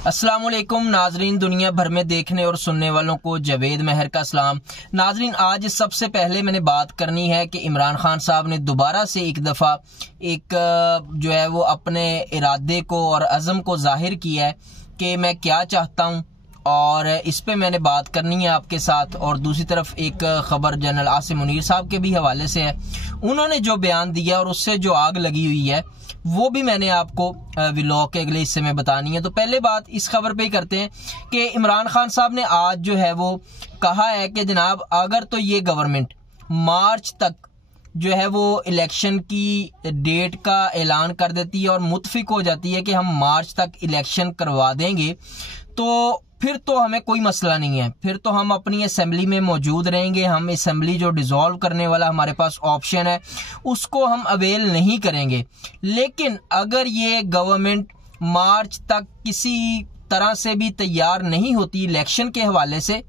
अस्सलाम वालेकुम नाजरीन, दुनिया भर में देखने और सुनने वालों को जावेद महर का सलाम। नाजरीन, आज सबसे पहले मैंने बात करनी है कि इमरान खान साहब ने दोबारा से एक दफ़ा जो है वो अपने इरादे को और अज़म को जाहिर किया है कि मैं क्या चाहता हूँ, और इस पे मैंने बात करनी है आपके साथ। और दूसरी तरफ एक खबर जनरल आसिम मुनीर साहब के भी हवाले से है। उन्होंने जो बयान दिया और उससे जो आग लगी हुई है वो भी मैंने आपको व्लॉग के अगले हिस्से में बतानी है। तो पहले बात इस खबर पे ही करते हैं कि इमरान खान साहब ने आज जो है वो कहा है कि जनाब, अगर तो ये गवर्नमेंट मार्च तक जो है वो इलेक्शन की डेट का ऐलान कर देती है और मुत्फिक हो जाती है कि हम मार्च तक इलेक्शन करवा देंगे, तो फिर तो हमें कोई मसला नहीं है, फिर तो हम अपनी असेंबली में मौजूद रहेंगे। हम असेंबली जो डिसॉल्व करने वाला हमारे पास ऑप्शन है उसको हम अवेल नहीं करेंगे। लेकिन अगर ये गवर्नमेंट मार्च तक किसी तरह से भी तैयार नहीं होती इलेक्शन के हवाले से,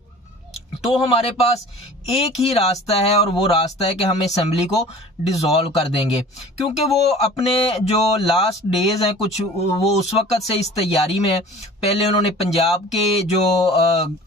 तो हमारे पास एक ही रास्ता है और वो रास्ता है कि हम असेंबली को डिसॉल्व कर देंगे। क्योंकि वो अपने जो लास्ट डेज हैं कुछ, वो उस वक्त से इस तैयारी में है। पहले उन्होंने पंजाब के जो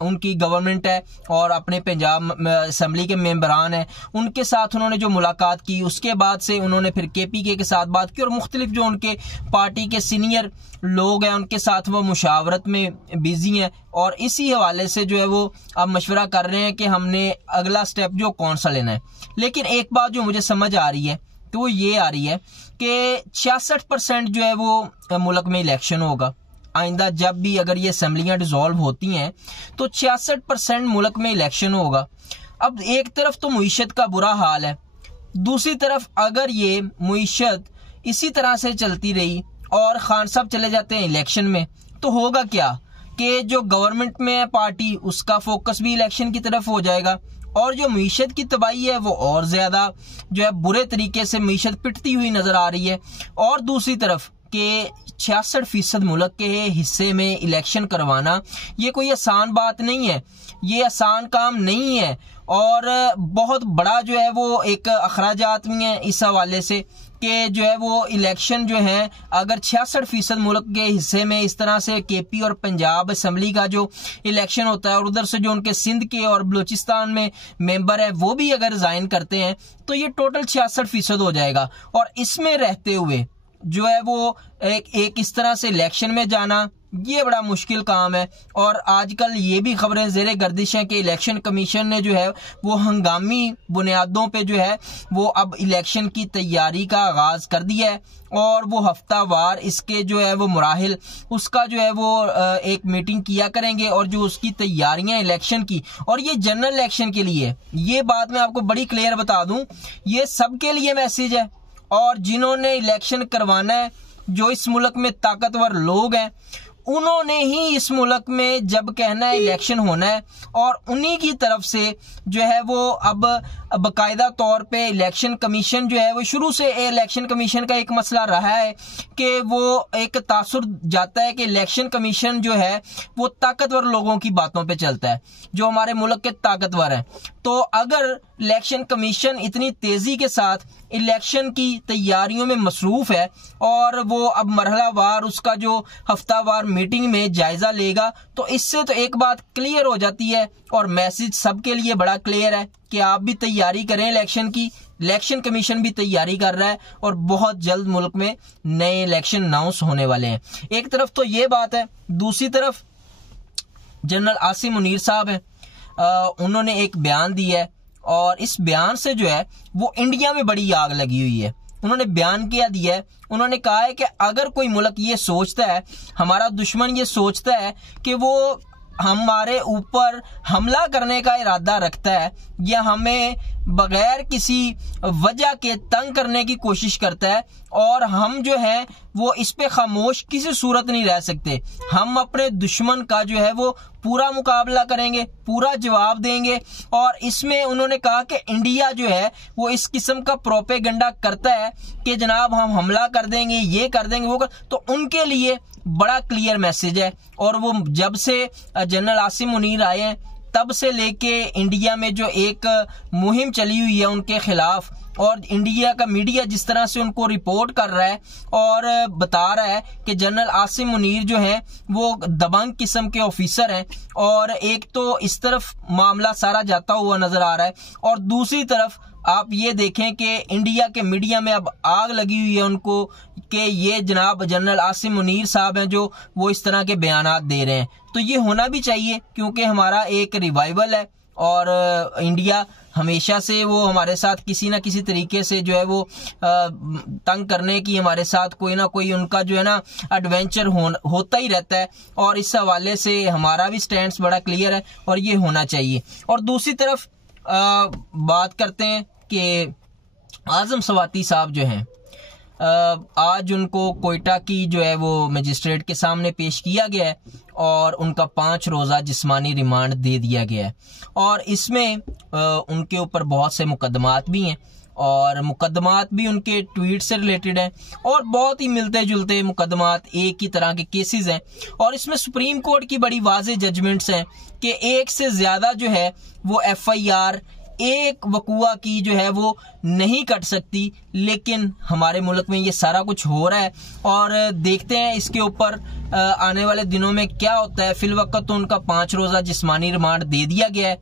उनकी गवर्नमेंट है और अपने पंजाब असेंबली के मेंबरान हैं उनके साथ उन्होंने जो मुलाकात की, उसके बाद से उन्होंने फिर KPK के साथ बात की और मुख्तलिफ जो उनके पार्टी के सीनियर लोग हैं उनके साथ वो मुशावरत में बिजी हैं। और इसी हवाले से जो है वो अब मशवरा कर रहे हैं कि हमने अगला स्टेप जो कौन सा लेना है। लेकिन एक बात जो मुझे समझ आ रही है तो वो ये आ रही है कि 66% जो है वो मुल्क में इलेक्शन होगा आइंदा। जब भी अगर ये असेंबलियां डिसॉल्व होती हैं तो 66% मुल्क में इलेक्शन होगा। अब एक तरफ तो मुईशत का बुरा हाल है, दूसरी तरफ अगर ये मुईशत इसी तरह से चलती रही और खान साहब चले जाते हैं इलेक्शन में, तो होगा क्या कि जो गवर्नमेंट में है पार्टी उसका फोकस भी इलेक्शन की तरफ हो जाएगा और जो मीशत की तबाही है वो और ज्यादा जो है बुरे तरीके से मीशत पिटती हुई नजर आ रही है। और दूसरी तरफ के 66% मुल्क के हिस्से में इलेक्शन करवाना ये कोई आसान बात नहीं है, ये आसान काम नहीं है और बहुत बड़ा जो है वो एक अखराजात भी है इस हवाले से कि जो है वो इलेक्शन जो है अगर 66% मुल्क के हिस्से में इस तरह से KP और पंजाब असेंबली का जो इलेक्शन होता है और उधर से जो उनके सिंध के और बलूचिस्तान में मेंबर है वो भी अगर रिजाइन करते हैं तो ये टोटल 66% हो जाएगा। और इसमें रहते हुए जो है वो एक इस तरह से इलेक्शन में जाना ये बड़ा मुश्किल काम है। और आजकल ये भी खबरें ज़ेरे गर्दिश हैं कि इलेक्शन कमीशन ने जो है वो हंगामी बुनियादों पे जो है वो अब इलेक्शन की तैयारी का आगाज कर दिया है और वो हफ्तावार इसके जो है वो मराहिल उसका जो है वो एक मीटिंग किया करेंगे और जो उसकी तैयारियां इलेक्शन की, और ये जनरल इलेक्शन के लिए, ये बात मैं आपको बड़ी क्लियर बता दूं, ये सबके लिए मैसेज है। और जिन्होंने इलेक्शन करवाना है, जो इस मुल्क में ताकतवर लोग हैं, उन्होंने ही इस मुल्क में जब कहना है इलेक्शन होना है और उन्हीं की तरफ से जो है वो अब बाकायदा तौर पे इलेक्शन कमीशन जो है वो शुरू से इलेक्शन कमीशन का एक मसला रहा है कि वो एक तासुर जाता है कि इलेक्शन कमीशन जो है वो ताकतवर लोगों की बातों पे चलता है, जो हमारे मुल्क के ताकतवर हैं। तो अगर इलेक्शन कमीशन इतनी तेजी के साथ इलेक्शन की तैयारियों में मसरूफ है और वो अब मरहलावार उसका जो हफ्तावार मीटिंग में जायजा लेगा, तो इससे तो एक बात क्लियर हो जाती है और मैसेज सबके लिए बड़ा क्लियर है कि आप भी तैयारी करें इलेक्शन की। इलेक्शन कमीशन भी तैयारी कर रहा है और बहुत जल्द मुल्क में नए इलेक्शन अनाउंस होने वाले हैं। एक तरफ तो ये बात है, दूसरी तरफ जनरल आसिम मुनीर साहब हैं, उन्होंने एक बयान दिया है और इस बयान से जो है वो इंडिया में बड़ी आग लगी हुई है। उन्होंने बयान क्या दिया है, उन्होंने कहा है कि अगर कोई मुल्क ये सोचता है, हमारा दुश्मन ये सोचता है कि वो हमारे ऊपर हमला करने का इरादा रखता है या हमें बगैर किसी वजह के तंग करने की कोशिश करता है, और हम जो है वो इस पे खामोश किसी सूरत नहीं रह सकते। हम अपने दुश्मन का जो है वो पूरा मुकाबला करेंगे, पूरा जवाब देंगे। और इसमें उन्होंने कहा कि इंडिया जो है वो इस किस्म का प्रोपेगेंडा करता है कि जनाब हम हमला कर देंगे, ये कर देंगे, वो कर, तो उनके लिए बड़ा क्लियर मैसेज है। और वो जब से जनरल आसिम मुनीर आए हैं तब से लेके इंडिया में जो एक मुहिम चली हुई है उनके खिलाफ, और इंडिया का मीडिया जिस तरह से उनको रिपोर्ट कर रहा है और बता रहा है कि जनरल आसिम मुनीर जो है वो दबंग किस्म के ऑफिसर हैं, और एक तो इस तरफ मामला सारा जाता हुआ नजर आ रहा है, और दूसरी तरफ आप ये देखें कि इंडिया के मीडिया में अब आग लगी हुई है उनको कि ये जनाब जनरल आसिम मुनीर साहब हैं जो वो इस तरह के बयानात दे रहे हैं। तो ये होना भी चाहिए क्योंकि हमारा एक रिवाइवल है, और इंडिया हमेशा से वो हमारे साथ किसी ना किसी तरीके से जो है वो तंग करने की, हमारे साथ कोई ना कोई उनका जो है ना एडवेंचर होता ही रहता है, और इस हवाले से हमारा भी स्टैंड बड़ा क्लियर है और ये होना चाहिए। और दूसरी तरफ बात करते हैं कि आजम स्वाति साहब जो हैं, आज उनको कोयटा की जो है वो मजिस्ट्रेट के सामने पेश किया गया है और उनका 5 रोज़ा जिस्मानी रिमांड दे दिया गया है, और इसमें उनके ऊपर बहुत से मुकदमात भी हैं, और मुकदमात भी उनके ट्वीट से रिलेटेड हैं, और बहुत ही मिलते जुलते मुकदमात, एक ही तरह के केसेस हैं, और इसमें सुप्रीम कोर्ट की बड़ी वाज़ेह जजमेंट्स हैं कि एक से ज़्यादा जो है वो FIR एक वकुआ की जो है वो नहीं कट सकती। लेकिन हमारे मुल्क में ये सारा कुछ हो रहा है, और देखते हैं इसके ऊपर आने वाले दिनों में क्या होता है। फिलवक्त तो उनका 5 रोज़ा जिस्मानी रिमांड दे दिया गया है।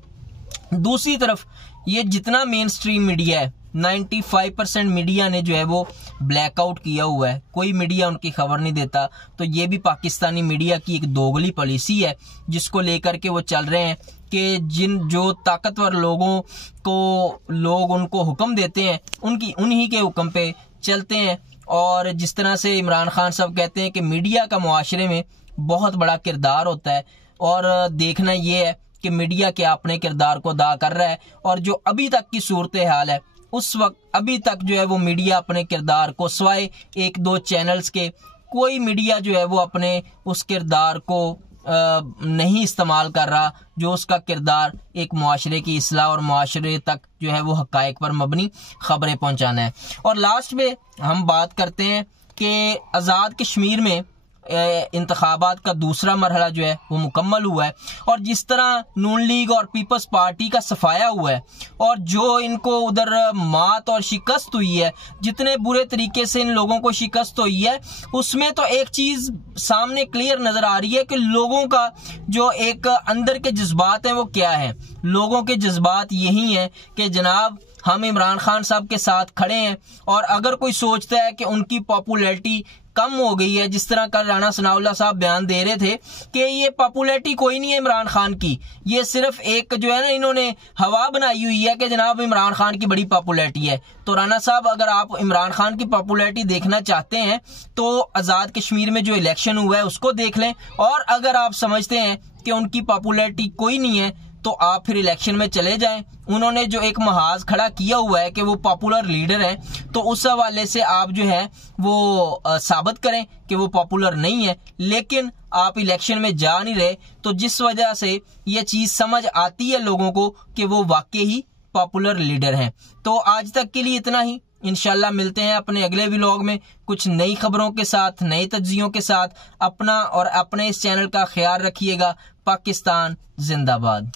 दूसरी तरफ ये जितना मेन स्ट्रीम मीडिया है, 95% मीडिया ने जो है वो ब्लैकआउट किया हुआ है, कोई मीडिया उनकी खबर नहीं देता। तो ये भी पाकिस्तानी मीडिया की एक दोगली पॉलिसी है जिसको लेकर के वो चल रहे हैं कि जो ताकतवर लोगों को लोग उनको हुक्म देते हैं उन्हीं के हुक्म पे चलते हैं। और जिस तरह से इमरान खान साहब कहते हैं कि मीडिया का मुआशरे में बहुत बड़ा किरदार होता है, और देखना ये है कि मीडिया क्या अपने किरदार को अदा कर रहा है। और जो अभी तक की सूरत हाल है, उस वक्त अभी तक जो है वो मीडिया अपने किरदार को सिवाय 1-2 चैनल्स के कोई मीडिया जो है वो अपने उस किरदार को नहीं इस्तेमाल कर रहा, जो उसका किरदार एक मुआशरे की इस्लाह और मुआशरे तक जो है वो हकायक पर मबनी खबरें पहुंचाना है। और लास्ट में हम बात करते हैं कि आज़ाद कश्मीर में इंतखाबात का दूसरा मरहला जो है वो मुकम्मल हुआ है, और जिस तरह नून लीग और पीपल्स पार्टी का सफाया हुआ है, और जो इनको उधर मात और शिकस्त हुई है, जितने बुरे तरीके से इन लोगों को शिकस्त हुई है, उसमें तो एक चीज सामने क्लियर नजर आ रही है कि लोगों का जो एक अंदर के जज्बात हैं वो क्या है। लोगों के जज्बात यही हैं कि जनाब हम इमरान खान साहब के साथ खड़े हैं, और अगर कोई सोचता है कि उनकी पॉपुलैरिटी कम हो गई है, जिस तरह कल राणा सनाउल्लाह साहब बयान दे रहे थे कि ये पॉपुलैरिटी कोई नहीं है इमरान खान की, ये सिर्फ एक जो है ना इन्होंने हवा बनाई हुई है कि जनाब इमरान खान की बड़ी पॉपुलैरिटी है। तो राणा साहब, अगर आप इमरान खान की पॉपुलैरिटी देखना चाहते हैं तो आज़ाद कश्मीर में जो इलेक्शन हुआ है उसको देख लें, और अगर आप समझते हैं कि उनकी पॉपुलैरिटी कोई नहीं है तो आप फिर इलेक्शन में चले जाएं। उन्होंने जो एक महाज खड़ा किया हुआ है कि वो पॉपुलर लीडर हैं, तो उस हवाले से आप जो है वो साबित करें कि वो पॉपुलर नहीं है, लेकिन आप इलेक्शन में जा नहीं रहे। तो जिस वजह से ये चीज समझ आती है लोगों को कि वो वाकई ही पॉपुलर लीडर हैं। तो आज तक के लिए इतना ही। इंशाल्लाह मिलते हैं अपने अगले व्लॉग में कुछ नई खबरों के साथ, नए तज्जियों के साथ। अपना और अपने इस चैनल का ख्याल रखिएगा। पाकिस्तान जिंदाबाद।